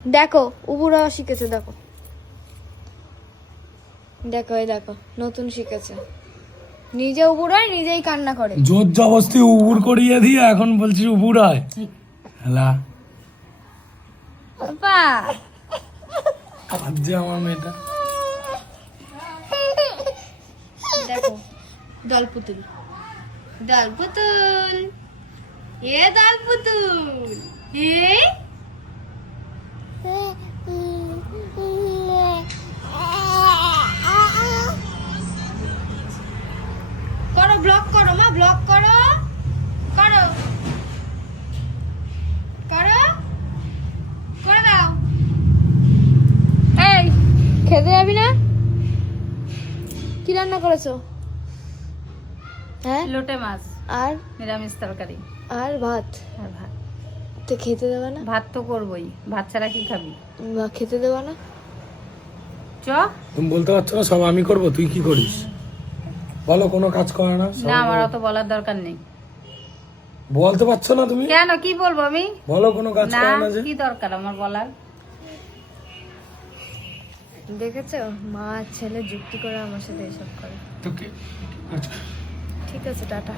দেখো উবুরা শিখেছে, দেখো দেখো এই দেখো নতুন শিখেছে, নিজে উবুরায় নিজেই কান্না করে। জোর জবস্তি উবুর করিয়ে দিয়ে এখন বলছিস উবুরায়। হ্যালা বাবা আজ যে আমার মেয়েটা দেখো দল পুতুল, দল পুতুল, এ দল পুতুল, এ করো ব্লক করো মা, ব্লক করো করো করো করে দাও। এই খেতে যাবি না? কি রান্না করেছো? হ্যাঁ লোটে মাছ আর নিরামিষ তরকারি আর ভাত। আর ভাত। তো খেতে দেবে না? ভাত তো করবোই, ভাত ছাড়া কি খাবি? বা খেতে দেবে না? চ তুমি বলতে পারছো না সব আমি করব, তুই কি করিস বলো? কোনো কাজ করে না সব না, আমার আমি- অত বলার দরকার নেই। বলতে পারছো না তুমি? কেন, কি বলবো আমি? বলো কোনো কাজ না, করে না যে। কি দরকার আমার বলার? দেখেছো মা আর ছেলে যুক্তি করে আমার সাথে এসব করে। তো কি- ঠিক আছে টাটা।